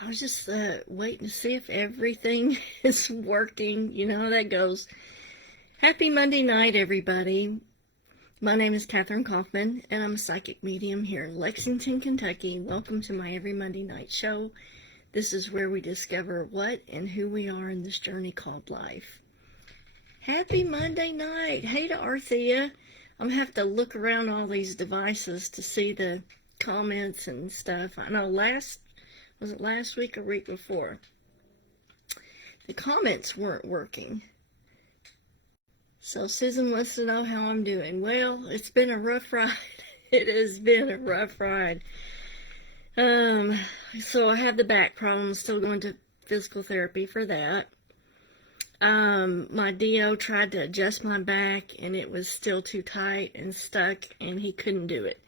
I was just waiting to see if everything is working. You know how that goes. Happy Monday night, everybody. My name is Kathryn Kauffman, and I'm a psychic medium here in Lexington, Kentucky. Welcome to my every Monday night show. This is where we discover what and who we are in this journey called life. Happy Monday night. Hey to Arthea. I'm going to have to look around all these devices to see the comments and stuff. I know was it last week or week before? The comments weren't working. So Susan wants to know how I'm doing. Well, it's been a rough ride. It has been a rough ride. So I have the back problem. Still going to physical therapy for that. My DO tried to adjust my back and it was still too tight and stuck and he couldn't do it.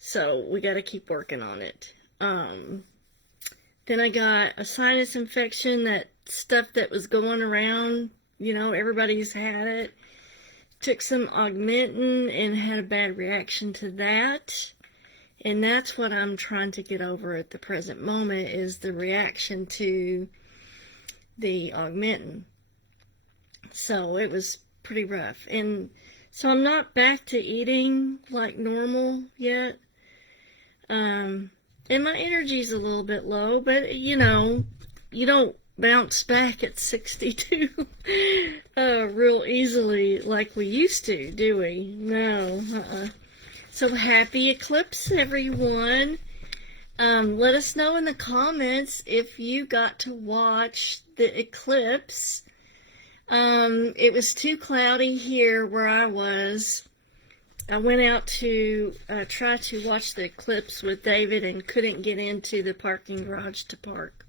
So we got to keep working on it. Then I got a sinus infection, that stuff that was going around, you know, everybody's had it. Took some Augmentin and had a bad reaction to that. And that's what I'm trying to get over at the present moment, is the reaction to the Augmentin. So it was pretty rough. And so I'm not back to eating like normal yet. And my energy's a little bit low, but you know, you don't bounce back at 62 real easily like we used to, do we? No. So happy eclipse, everyone. Let us know in the comments if you got to watch the eclipse. It was too cloudy here where I was. I went out to try to watch the eclipse with David and couldn't get into the parking garage to park.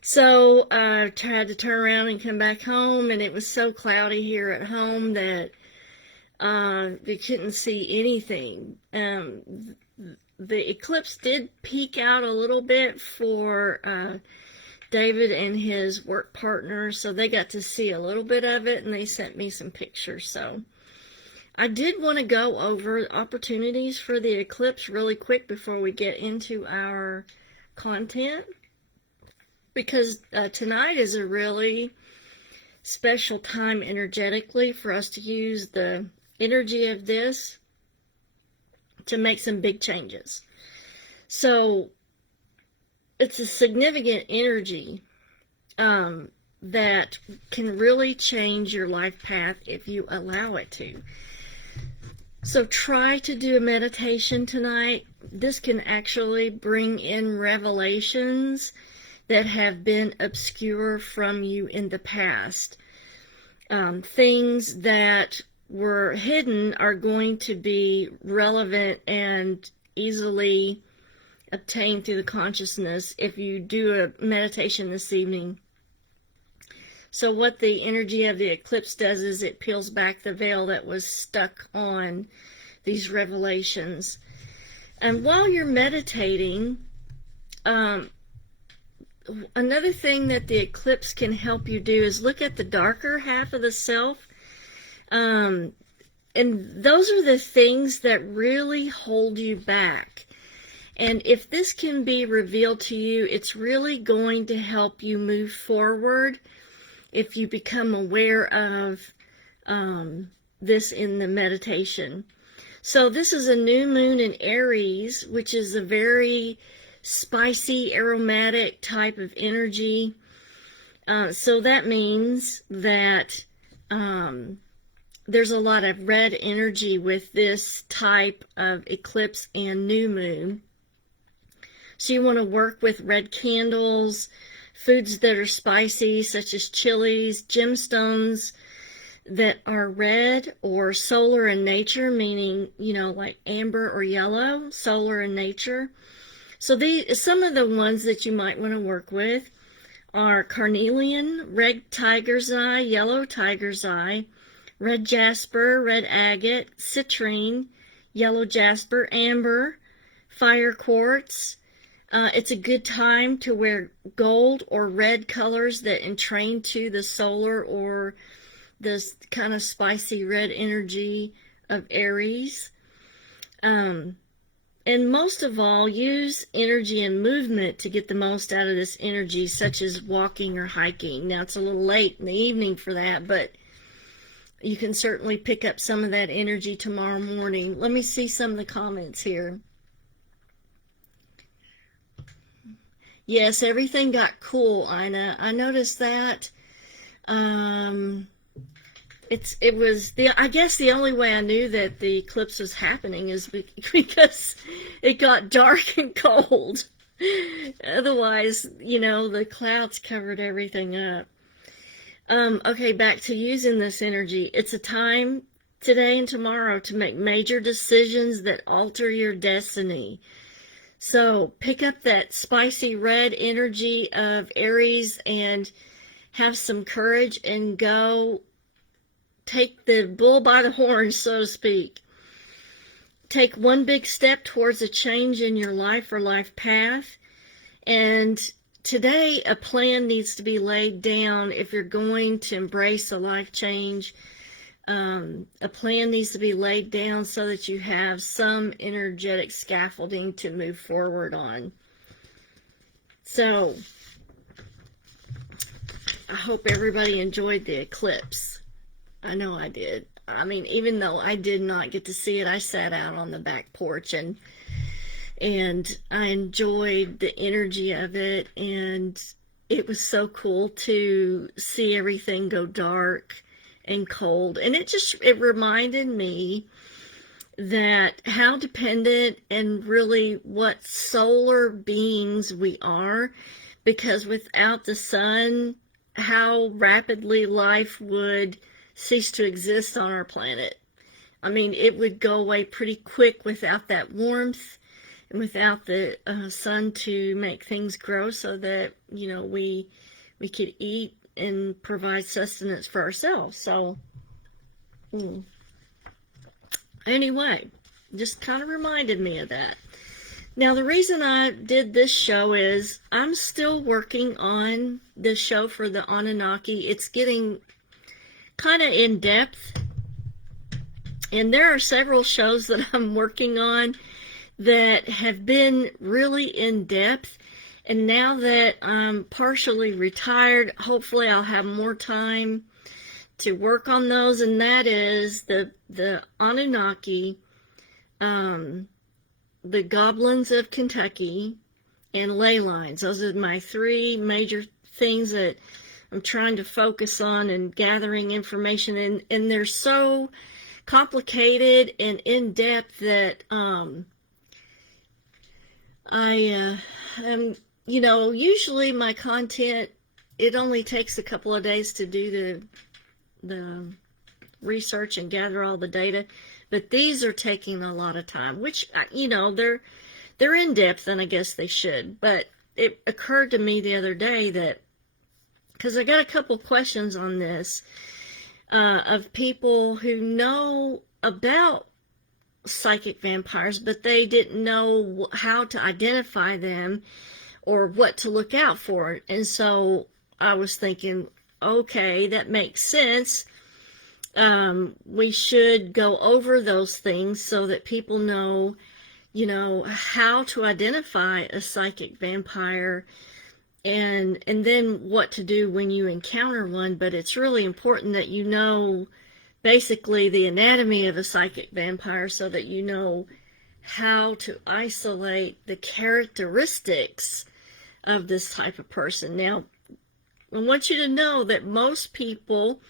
So I tried to turn around and come back home, and it was so cloudy here at home that you couldn't see anything. The eclipse did peek out a little bit for David and his work partner, so they got to see a little bit of it, and they sent me some pictures. So I did want to go over opportunities for the eclipse really quick before we get into our content, because tonight is a really special time energetically for us to use the energy of this to make some big changes. So it's a significant energy that can really change your life path if you allow it to. So try to do a meditation tonight. This can actually bring in revelations that have been obscure from you in the past. Things that were hidden are going to be relevant and easily obtained through the consciousness if you do a meditation this evening. So what the energy of the eclipse does is it peels back the veil that was stuck on these revelations. And while you're meditating, another thing that the eclipse can help you do is look at the darker half of the self. And those are the things that really hold you back. And if this can be revealed to you, it's really going to help you move forward if you become aware of this in the meditation. So this is a new moon in Aries, which is a very spicy, aromatic type of energy. So that means that there's a lot of red energy with this type of eclipse and new moon. So you want to work with red candles, foods that are spicy, such as chilies, gemstones that are red, or solar in nature, meaning, you know, like amber or yellow, solar in nature. So some of the ones that you might want to work with are carnelian, red tiger's eye, yellow tiger's eye, red jasper, red agate, citrine, yellow jasper, amber, fire quartz. It's a good time to wear gold or red colors that entrain to the solar or this kind of spicy red energy of Aries. And most of all, use energy and movement to get the most out of this energy, such as walking or hiking. Now, it's a little late in the evening for that, but you can certainly pick up some of that energy tomorrow morning. Let me see some of the comments here. Yes, everything got cool, Ina. I noticed that. It was I guess the only way I knew that the eclipse was happening is because it got dark and cold. Otherwise, the clouds covered everything up. Okay, back to using this energy. It's a time today and tomorrow to make major decisions that alter your destiny. So pick up that spicy red energy of Aries and have some courage and go take the bull by the horns, so to speak. Take one big step towards a change in your life or life path. And today, a plan needs to be laid down if you're going to embrace a life change. A plan needs to be laid down so that you have some energetic scaffolding to move forward on. So, I hope everybody enjoyed the eclipse. I know I did. I mean, even though I did not get to see it, I sat out on the back porch and I enjoyed the energy of it, and it was so cool to see everything go dark and cold. And it reminded me that how dependent and really what solar beings we are, because without the sun, how rapidly life would cease to exist on our planet. I mean, it would go away pretty quick without that warmth and without the sun to make things grow so that, we could eat and provide sustenance for ourselves. So, anyway, just kind of reminded me of that. Now, the reason I did this show is I'm still working on this show for the Anunnaki. It's getting kind of in depth, and there are several shows that I'm working on that have been really in depth, and now that I'm partially retired, hopefully I'll have more time to work on those. And that is the Anunnaki, the goblins of Kentucky, and ley lines. Those are my three major things that I'm trying to focus on and gathering information, and they're so complicated and in depth that usually my content, it only takes a couple of days to do the research and gather all the data, but these are taking a lot of time, which they're in depth, and I guess they should. But it occurred to me the other day that, because I got a couple questions on this of people who know about psychic vampires, but they didn't know how to identify them or what to look out for. And so I was thinking, okay, that makes sense. We should go over those things so that people know, how to identify a psychic vampire, and then what to do when you encounter one. But it's really important that you know basically the anatomy of a psychic vampire so that you know how to isolate the characteristics of this type of person. Now, I want you to know that most people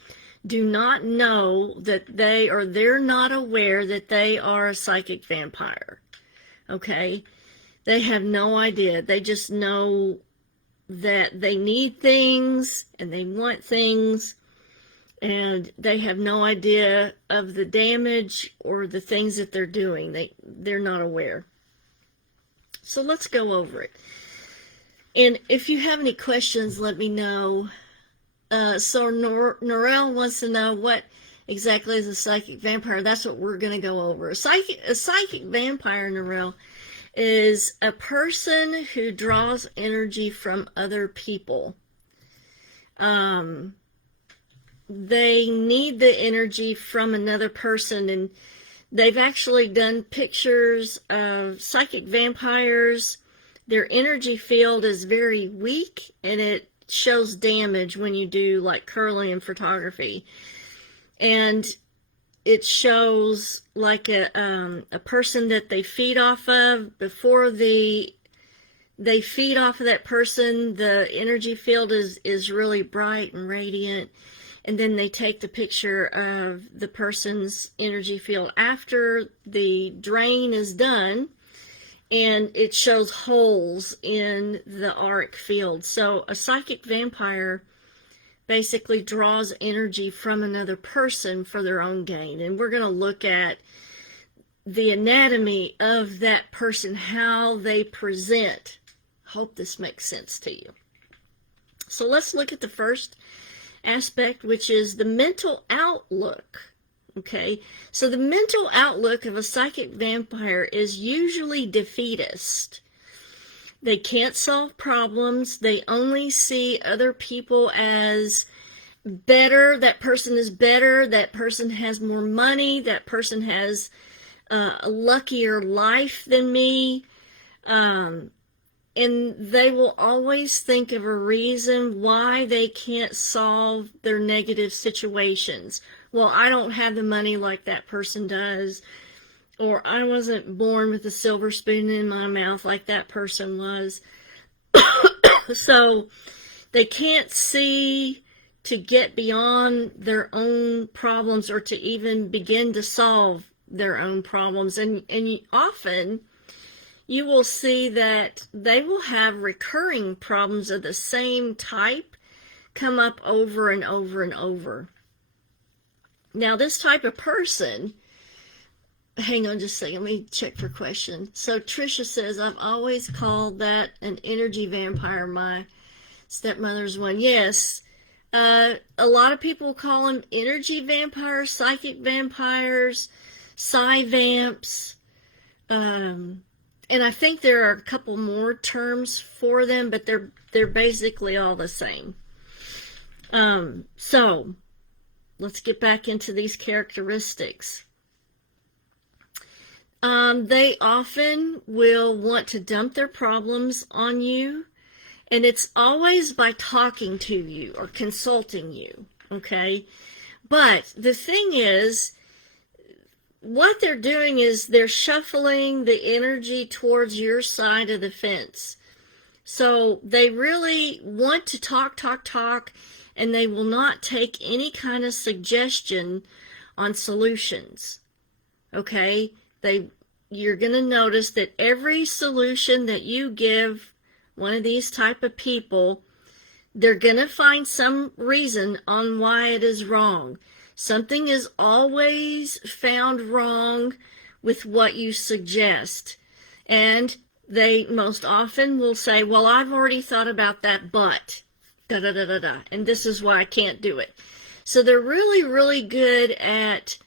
do not know that they're not aware that they are a psychic vampire. Okay? They have no idea. They just know that they need things and they want things, and they have no idea of the damage or the things that they're doing. They're not aware. So let's go over it. And if you have any questions, let me know. So Norel wants to know what exactly is a psychic vampire. That's what we're going to go over. A psychic vampire, Norel, is a person who draws energy from other people. They need the energy from another person, and They've actually done pictures of psychic vampires. Their energy field is very weak, and it shows damage when you do like Kirlian photography. And it shows like a person that they feed off of. Before they feed off of that person, the energy field is really bright and radiant. And then they take the picture of the person's energy field after the drain is done, and it shows holes in the auric field. So a psychic vampire basically draws energy from another person for their own gain. And we're going to look at the anatomy of that person, how they present. Hope this makes sense to you. So let's look at the first aspect, which is the mental outlook. Okay, so the mental outlook of a psychic vampire is usually defeatist. They can't solve problems. They only see other people as better. That person is better. That person has more money. That person has a luckier life than me. And they will always think of a reason why they can't solve their negative situations. Well, I don't have the money like that person does. Or I wasn't born with a silver spoon in my mouth like that person was. So they can't see to get beyond their own problems or to even begin to solve their own problems. And often you will see that they will have recurring problems of the same type come up over and over and over. Now, this type of person, hang on just a second, let me check for question. So Tricia says, I've always called that an energy vampire. My stepmother's one. Yes, a lot of people call them energy vampires, psychic vampires, psy-vamps. And I think there are a couple more terms for them, but they're basically all the same. So let's get back into these characteristics. They often will want to dump their problems on you, and it's always by talking to you or consulting you, okay? But the thing is, what they're doing is they're shuffling the energy towards your side of the fence. So they really want to talk, and they will not take any kind of suggestion on solutions. Okay? You're going to notice that every solution that you give one of these type of people, they're going to find some reason on why it is wrong. Something is always found wrong with what you suggest. And they most often will say, well, I've already thought about that, but, da-da-da-da-da, and this is why I can't do it. So they're really, really good at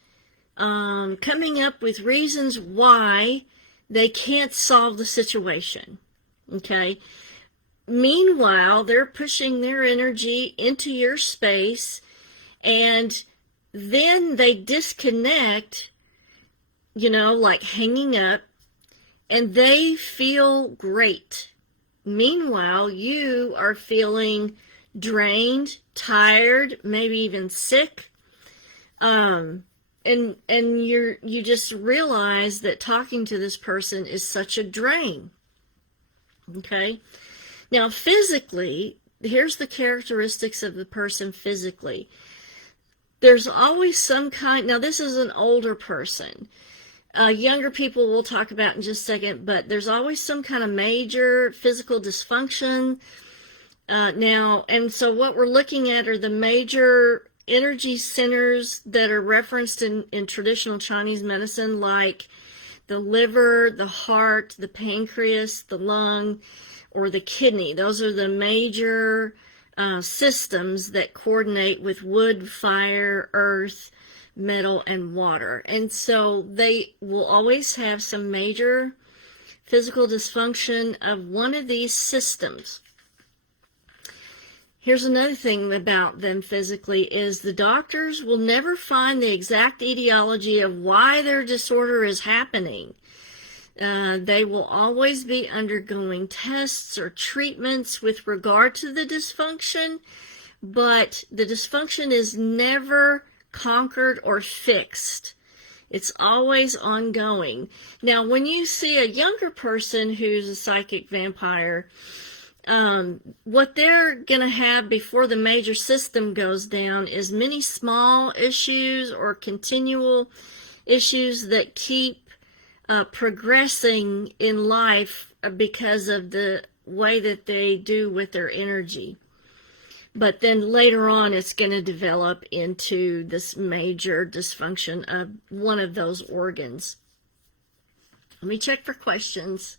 coming up with reasons why they can't solve the situation. Okay? Meanwhile, they're pushing their energy into your space, and then they disconnect, like hanging up, and they feel great. Meanwhile, you are feeling drained, tired, maybe even sick. And you just realize that talking to this person is such a drain. Okay? Now, physically, here's the characteristics of the person physically. There's always some kind, now this is an older person. Younger people we'll talk about in just a second, but there's always some kind of major physical dysfunction. And so what we're looking at are the major energy centers that are referenced in traditional Chinese medicine, like the liver, the heart, the pancreas, the lung, or the kidney. Those are the major systems that coordinate with wood, fire, earth, metal, and water. And so they will always have some major physical dysfunction of one of these systems. Here's another thing about them physically is the doctors will never find the exact etiology of why their disorder is happening. They will always be undergoing tests or treatments with regard to the dysfunction, but the dysfunction is never conquered or fixed. It's always ongoing. Now, when you see a younger person who's a psychic vampire, what they're going to have before the major system goes down is many small issues or continual issues that keep progressing in life because of the way that they do with their energy. But then later on, it's going to develop into this major dysfunction of one of those organs. Let me check for questions.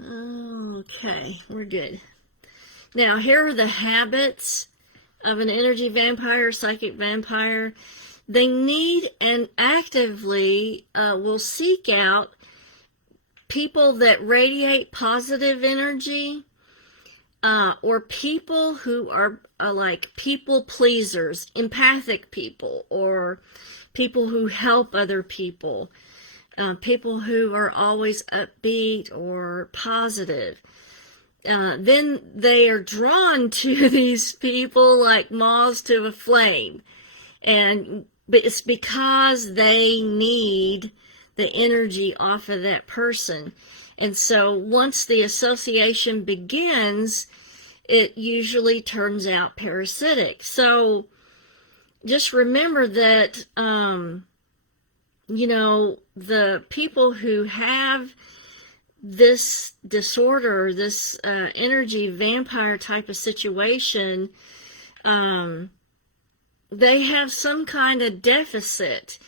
Okay, we're good. Now, here are the habits of an energy vampire, psychic vampire. They need and actively will seek out people that radiate positive energy, or people who are like people pleasers, empathic people, or people who help other people, people who are always upbeat or positive. Then they are drawn to these people like moths to a flame. But it's because they need the energy off of that person. And so once the association begins, it usually turns out parasitic. So just remember that, the people who have this disorder, this energy vampire type of situation, they have some kind of deficit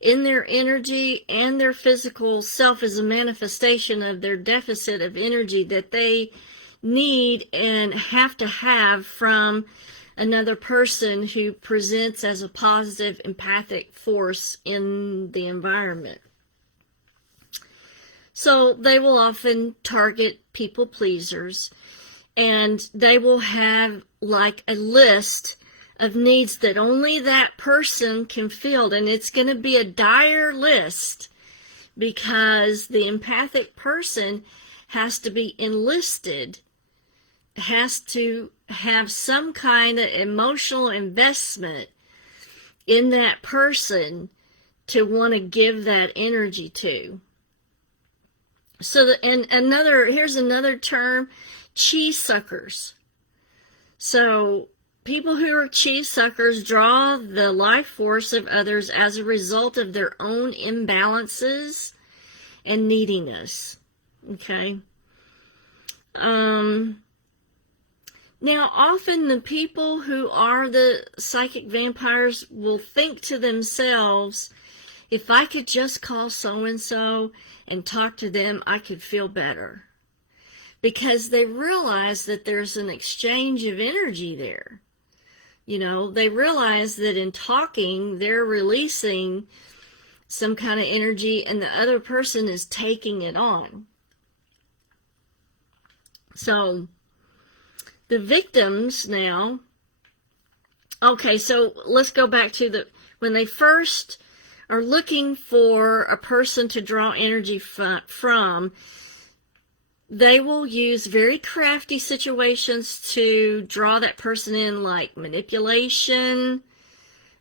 in their energy, and their physical self is a manifestation of their deficit of energy that they need and have to have from another person who presents as a positive empathic force in the environment. So they will often target people pleasers, and they will have like a list of needs that only that person can fill, and it's going to be a dire list because the empathic person has to be enlisted, has to have some kind of emotional investment in that person to want to give that energy to. So, here's another term, chi suckers. So, people who are chi suckers draw the life force of others as a result of their own imbalances and neediness. Okay? Now, often the people who are the psychic vampires will think to themselves, if I could just call so-and-so and talk to them, I could feel better. Because they realize that there's an exchange of energy there. They realize that in talking, they're releasing some kind of energy and the other person is taking it on. So, the victims now, okay, so let's go back to when they first are looking for a person to draw energy from, they will use very crafty situations to draw that person in, like manipulation,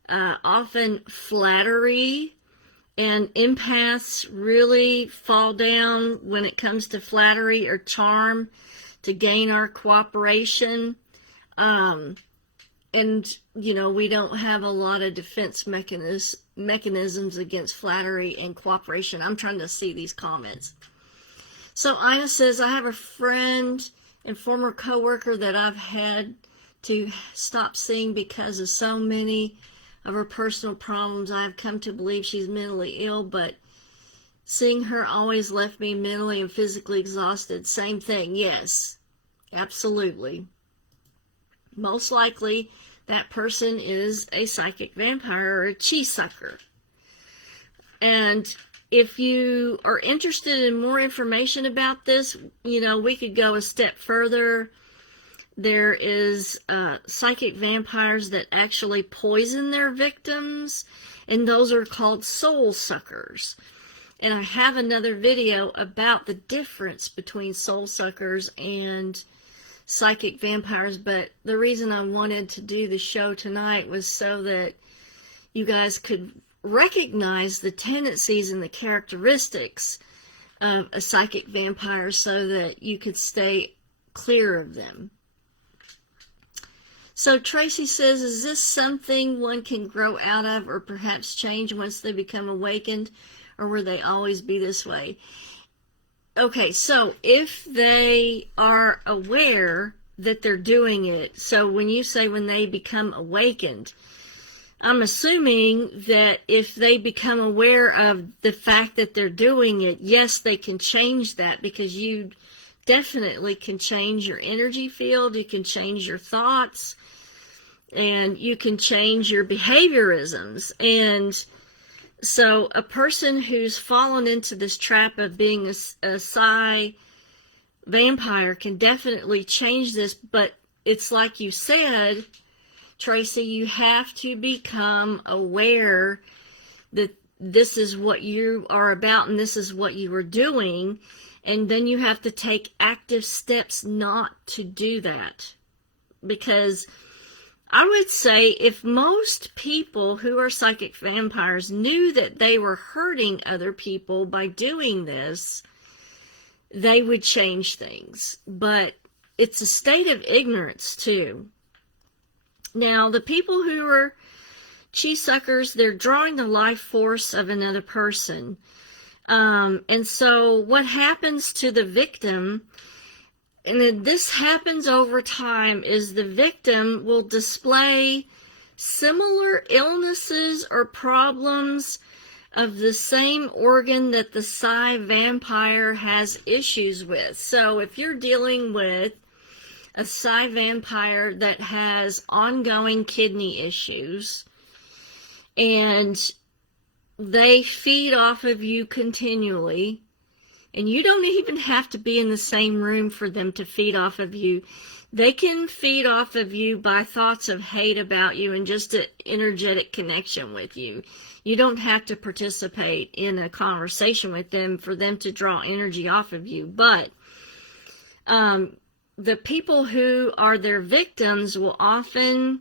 often flattery, and empaths really fall down when it comes to flattery or charm to gain our cooperation. We don't have a lot of defense mechanisms against flattery and cooperation. I'm trying to see these comments. So Ina says, I have a friend and former coworker that I've had to stop seeing because of so many of her personal problems. I've come to believe she's mentally ill, but seeing her always left me mentally and physically exhausted. Same thing. Yes, absolutely. Most likely that person is a psychic vampire or a chi sucker. And if you are interested in more information about this, we could go a step further. there is psychic vampires that actually poison their victims, and those are called soul suckers. And I have another video about the difference between soul suckers and psychic vampires, but the reason I wanted to do the show tonight was so that you guys could recognize the tendencies and the characteristics of a psychic vampire so that you could stay clear of them. So Tracy says, is this something one can grow out of or perhaps change once they become awakened, or will they always be this way? Okay, so if they are aware that they're doing it, so when you say when they become awakened, I'm assuming that if they become aware of the fact that they're doing it, yes, they can change that, because you definitely can change your energy field, you can change your thoughts, and you can change your behaviorisms. And so a person who's fallen into this trap of being a psi vampire can definitely change this, but it's like you said, Tracy, you have to become aware that this is what you are about and this is what you are doing, and then you have to take active steps not to do that. Because I would say if most people who are psychic vampires knew that they were hurting other people by doing this, they would change things. But it's a state of ignorance too. Now, the people who are chi suckers, they're drawing the life force of another person. And so what happens to the victim, and this happens over time, is the victim will display similar illnesses or problems of the same organ that the psi vampire has issues with. So if you're dealing with a psi vampire that has ongoing kidney issues, and they feed off of you continually, and you don't even have to be in the same room for them to feed off of you. They can feed off of you by thoughts of hate about you and just an energetic connection with you. You don't have to participate in a conversation with them for them to draw energy off of you. But the people who are their victims will often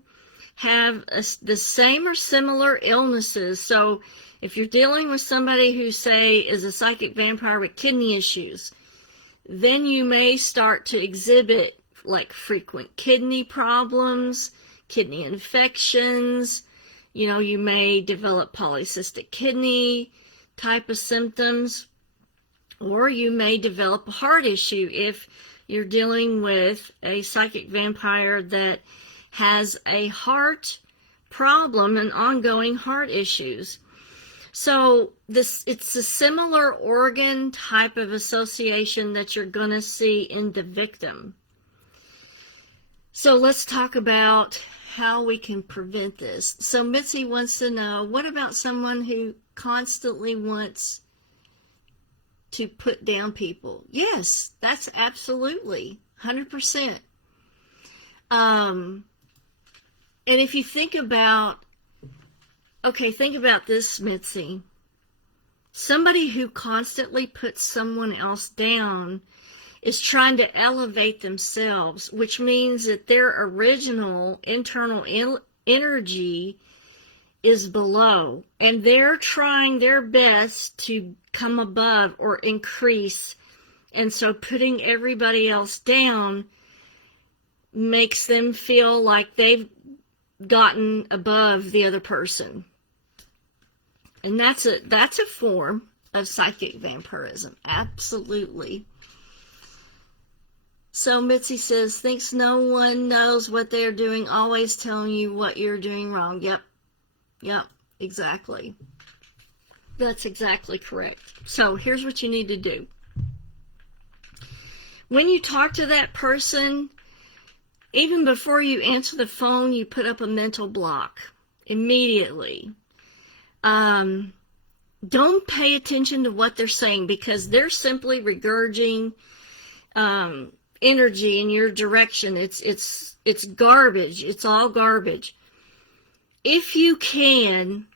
have the same or similar illnesses. So if you're dealing with somebody who, say, is a psychic vampire with kidney issues, then you may start to exhibit like frequent kidney problems, kidney infections. You know, you may develop polycystic kidney type of symptoms, or you may develop a heart issue if you're dealing with a psychic vampire that has a heart problem and ongoing heart issues. So it's a similar organ type of association that you're going to see in the victim. So let's talk about how we can prevent this. So Mitzi wants to know, what about someone who constantly wants to put down people? Yes, that's absolutely 100%. And if you think about, think about this, Mitzi. Somebody who constantly puts someone else down is trying to elevate themselves, which means that their original internal energy is below, and they're trying their best to come above or increase, and so putting everybody else down makes them feel like they've gotten above the other person. And that's a form of psychic vampirism, absolutely. So Mitzi says, thinks no one knows what they're doing, always telling you what you're doing wrong. Yep, exactly. That's exactly correct. So here's what you need to do. When you talk to that person, even before you answer the phone, you put up a mental block immediately. Don't pay attention to what they're saying, because they're simply regurgitating energy in your direction. It's garbage. It's all garbage. If you can,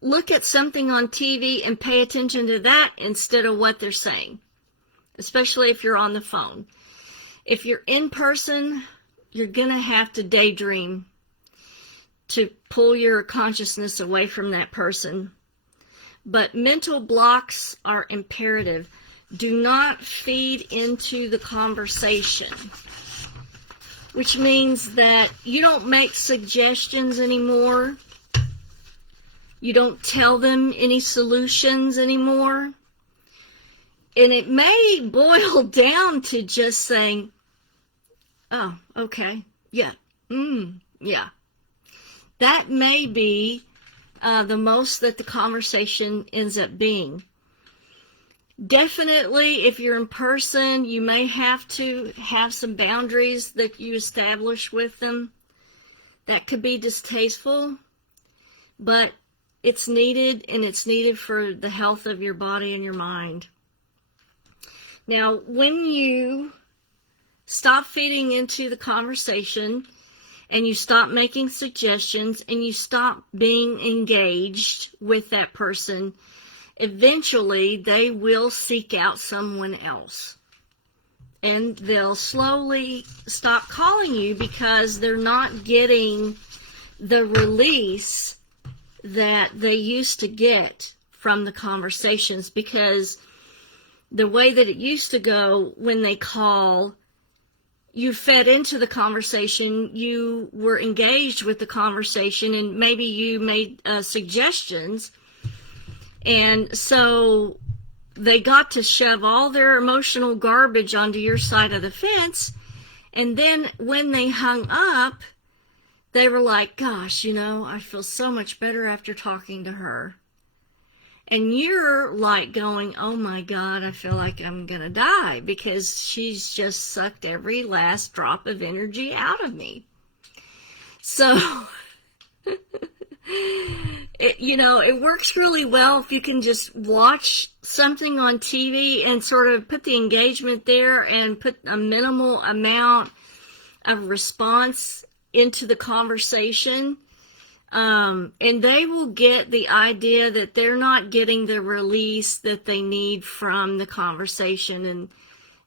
look at something on TV and pay attention to that instead of what they're saying, especially if you're on the phone. If you're in person, you're going to have to daydream to pull your consciousness away from that person. But mental blocks are imperative. Do not feed into the conversation, which means that you don't make suggestions anymore. You don't tell them any solutions anymore. And it may boil down to just saying, oh, okay, yeah, yeah. That may be the most that the conversation ends up being. Definitely, if you're in person, you may have to have some boundaries that you establish with them. That could be distasteful, but it's needed, and it's needed for the health of your body and your mind. Now, when you stop feeding into the conversation, and you stop making suggestions, and you stop being engaged with that person, eventually they will seek out someone else. And they'll slowly stop calling you because they're not getting the release that they used to get from the conversations. Because the way that it used to go, when they call, you fed into the conversation, you were engaged with the conversation, and maybe you made suggestions. And so they got to shove all their emotional garbage onto your side of the fence. And then when they hung up, they were like, gosh, I feel so much better after talking to her. And you're like going, oh my God, I feel like I'm going to die because she's just sucked every last drop of energy out of me. So, it works really well if you can just watch something on TV and sort of put the engagement there and put a minimal amount of response into the conversation. And they will get the idea that they're not getting the release that they need from the conversation.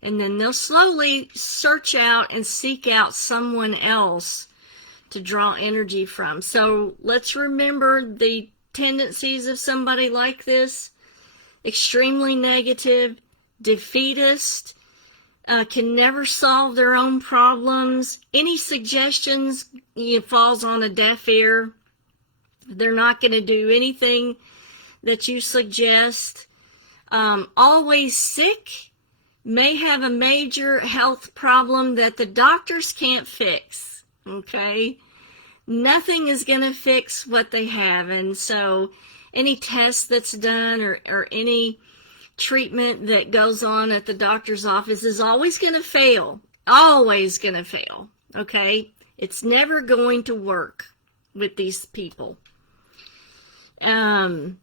And then they'll slowly search out and seek out someone else to draw energy from. So let's remember the tendencies of somebody like this: extremely negative, defeatist, can never solve their own problems. Any suggestions falls on a deaf ear. They're not going to do anything that you suggest. Always sick, may have a major health problem that the doctors can't fix. Okay? Nothing is going to fix what they have. And so any test that's done or any treatment that goes on at the doctor's office is always going to fail. Always going to fail. Okay? It's never going to work with these people. And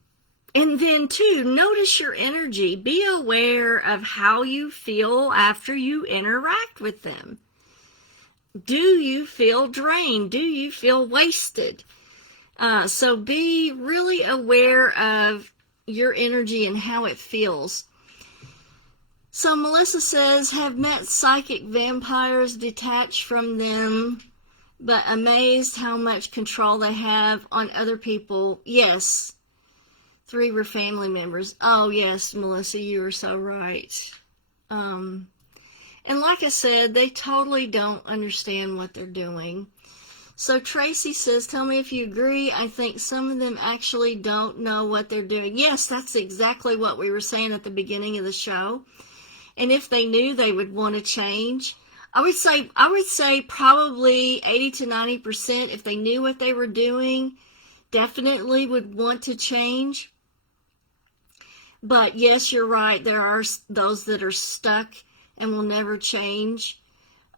then too, notice your energy. Be aware of how you feel after you interact with them. Do you feel drained? Do you feel wasted? So be really aware of your energy and how it feels. So Melissa says, have met psychic vampires, detached from them, but amazed how much control they have on other people. Yes. 3 were family members. Oh, yes, Melissa, you were so right. And like I said, they totally don't understand what they're doing. So Tracy says, tell me if you agree. I think some of them actually don't know what they're doing. Yes, that's exactly what we were saying at the beginning of the show. And if they knew, they would want to change. I would say probably 80 to 90%, if they knew what they were doing, definitely would want to change. But yes, you're right. There are those that are stuck and will never change.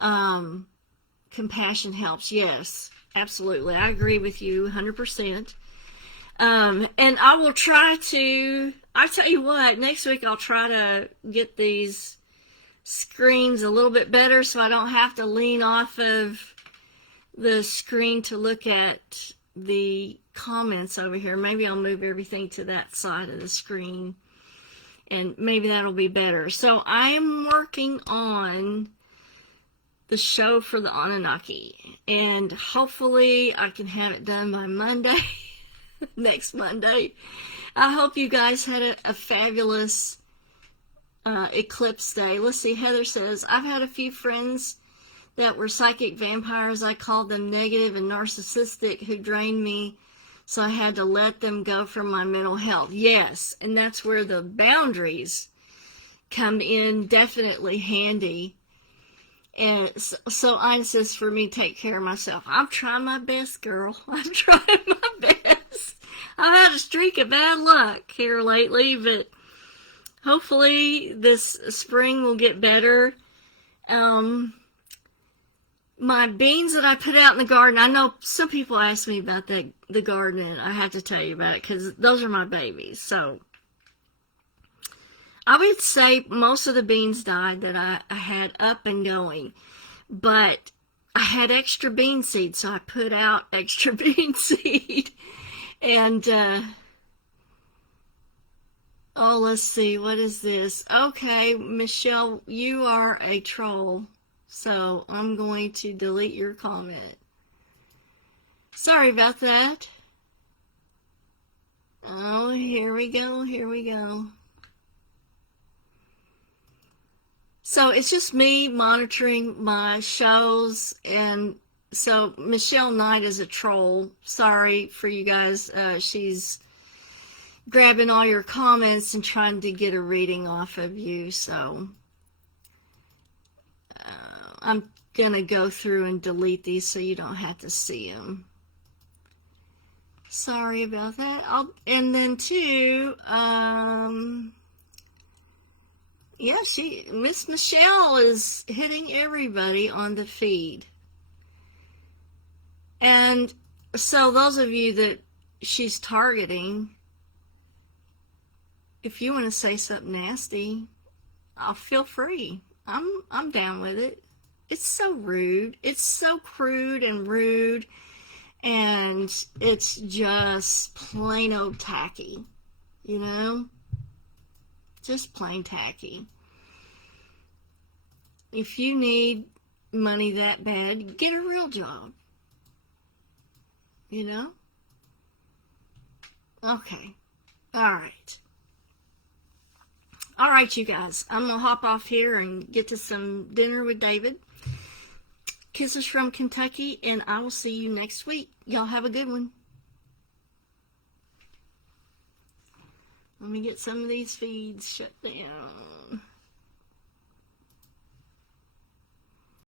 Compassion helps. Yes, absolutely. I agree with you 100%. And I will try to, I tell you what, next week I'll try to get these screen's a little bit better, so I don't have to lean off of the screen to look at the comments over here. Maybe I'll move everything to that side of the screen, and maybe that'll be better. So I am working on the show for the Anunnaki, and hopefully I can have it done by Monday, next Monday. I hope you guys had a fabulous eclipse day. Let's see, Heather says, I've had a few friends that were psychic vampires. I called them negative and narcissistic, who drained me, so I had to let them go for my mental health. Yes, and that's where the boundaries come in definitely handy. And so I insist for me to take care of myself. I'm trying my best, girl. I'm trying my best. I've had a streak of bad luck here lately, but hopefully this spring will get better. My beans that I put out in the garden, I know some people ask me about the garden, and I have to tell you about it because those are my babies. So I would say most of the beans died that I had up and going, but I had extra bean seed, so I put out extra bean seed. And, oh, let's see, what is this? Okay, Michelle, you are a troll, so I'm going to delete your comment. Sorry about that. Oh, here we go, here we go. So it's just me monitoring my shows, and so Michelle Knight is a troll. Sorry for you guys. She's grabbing all your comments and trying to get a reading off of you. So I'm going to go through and delete these so you don't have to see them. Sorry about that. And then too, yeah, Miss Michelle is hitting everybody on the feed. And so those of you that she's targeting, if you want to say something nasty, I'll feel free. I'm down with it. It's so rude. It's so crude and rude, and it's just plain old tacky, you know? Just plain tacky. If you need money that bad, get a real job. You know? Okay. Alright. Alright, you guys. I'm going to hop off here and get to some dinner with David. Kisses from Kentucky, and I will see you next week. Y'all have a good one. Let me get some of these feeds shut down.